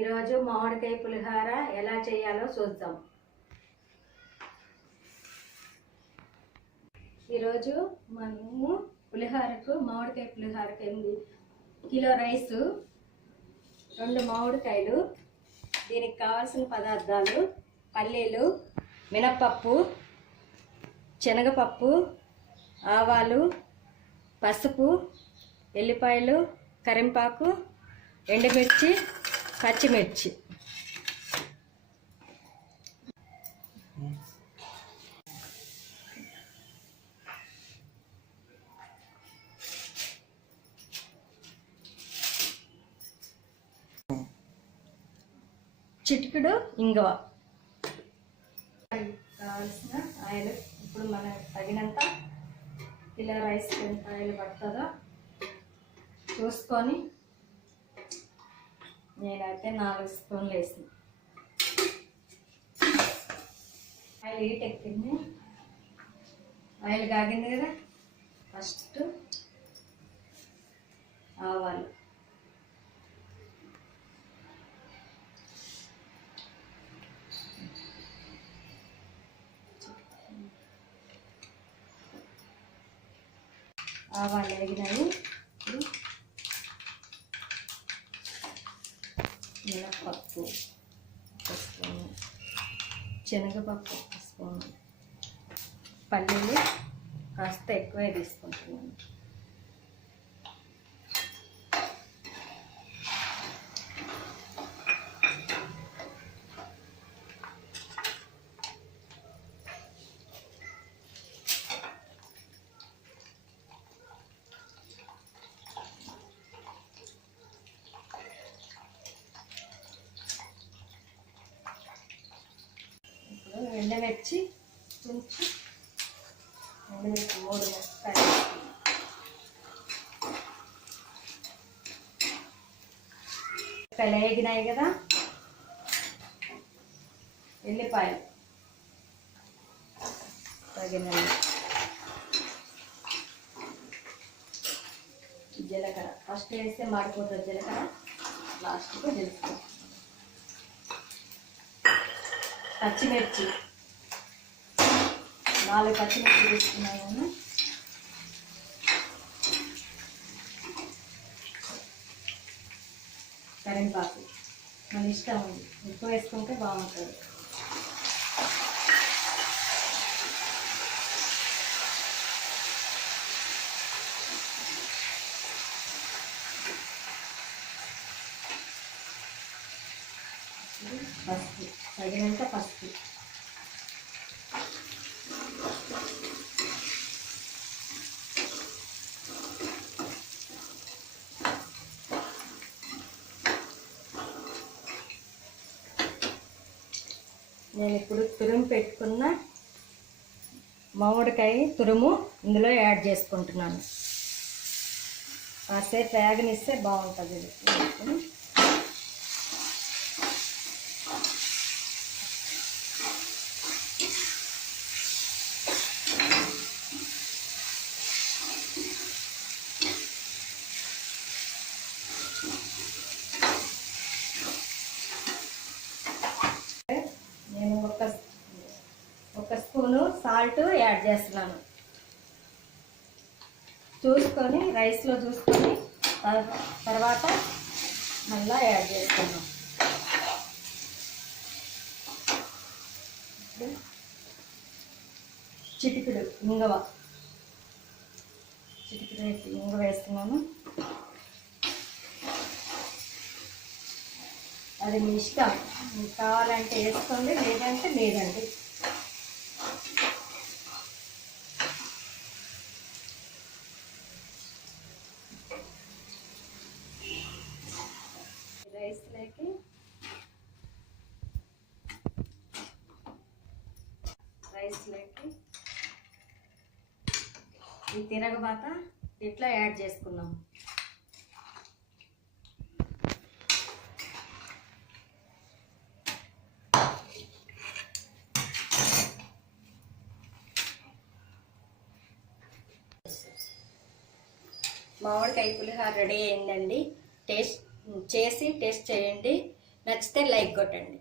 ఈరోజు మామిడికాయ పులిహోర ఎలా చేయాలో చూద్దాం. ఈరోజు మనము మామిడికాయ పులిహోరకి కిలో రైసు, 2 మామిడికాయలు, దీనికి కావాల్సిన పదార్థాలు: పల్లీలు, మినపప్పు, శనగపప్పు, ఆవాలు, పసుపు, ఎల్లిపాయలు, కరింపాకు, ఎండుమిర్చి, పచ్చిమిర్చి. చిటికెడు ఇంగువ. కావాల్సిన ఆయిల్, ఇప్పుడు మనకు తగినంత కిలో రైస్ ఎంత ఆయిల్ పడుతుందో చూసుకొని నేనైతే 4 స్పూన్లు వేసిన. ఆయిల్ హీట్ ఎక్కింది, ఆయిల్ కాగింది కదా. ఫస్ట్ ఆవాలు, ఆవాలు వేగినాయి. ఇప్పుడు మినపప్పు 1 స్పూను, శనగపప్పు 1 స్పూను, పల్లీలు కాస్త ఎక్కువే తీసుకుంటున్నాను. ఎండుమిర్చి కొంచెం, ఎండుమిర్చి 3 ముక్కలు, వేగినాయి కదా. ఎల్లిపాయలు తగినవి, జీలకర్ర ఫస్ట్ వేస్తే మాడిపోతుంది, జీలకర్ర లాస్ట్కు జీలకర్ర. పచ్చిమిర్చి 4 పచ్చిమిర్చి తీసుకున్నాను. కరింపాకు మన ఇష్టం, ఎక్కువ వేసుకుంటే బాగుంటుంది. పసుపు తగినంత పసుపు, నేను ఇప్పుడు తురుము పెట్టుకున్న మామిడికాయ తురుము ఇందులో యాడ్ చేసుకుంటున్నాను. కాసేపు వేగనిస్తే బాగుంటుంది. నేను ఒక స్పూను సాల్ట్ యాడ్ చేస్తున్నాను. చూసుకొని రైస్లో చూసుకొని తర్వాత మళ్ళీ యాడ్ చేస్తున్నాను. చిటికెడు ఇంగువ వేస్తున్నాను. అది మీ ఇష్టం, మీకు కావాలంటే వేసుకోండి, లేదంటే లేదండి. రైస్లోకి ఈ తిరగబాత ఇట్లా యాడ్ చేసుకున్నాం. మామిడికాయ పులిహోర రెడీ అయిందండి. టేస్ట్ చేయండి. నచ్చితే లైక్ కొట్టండి.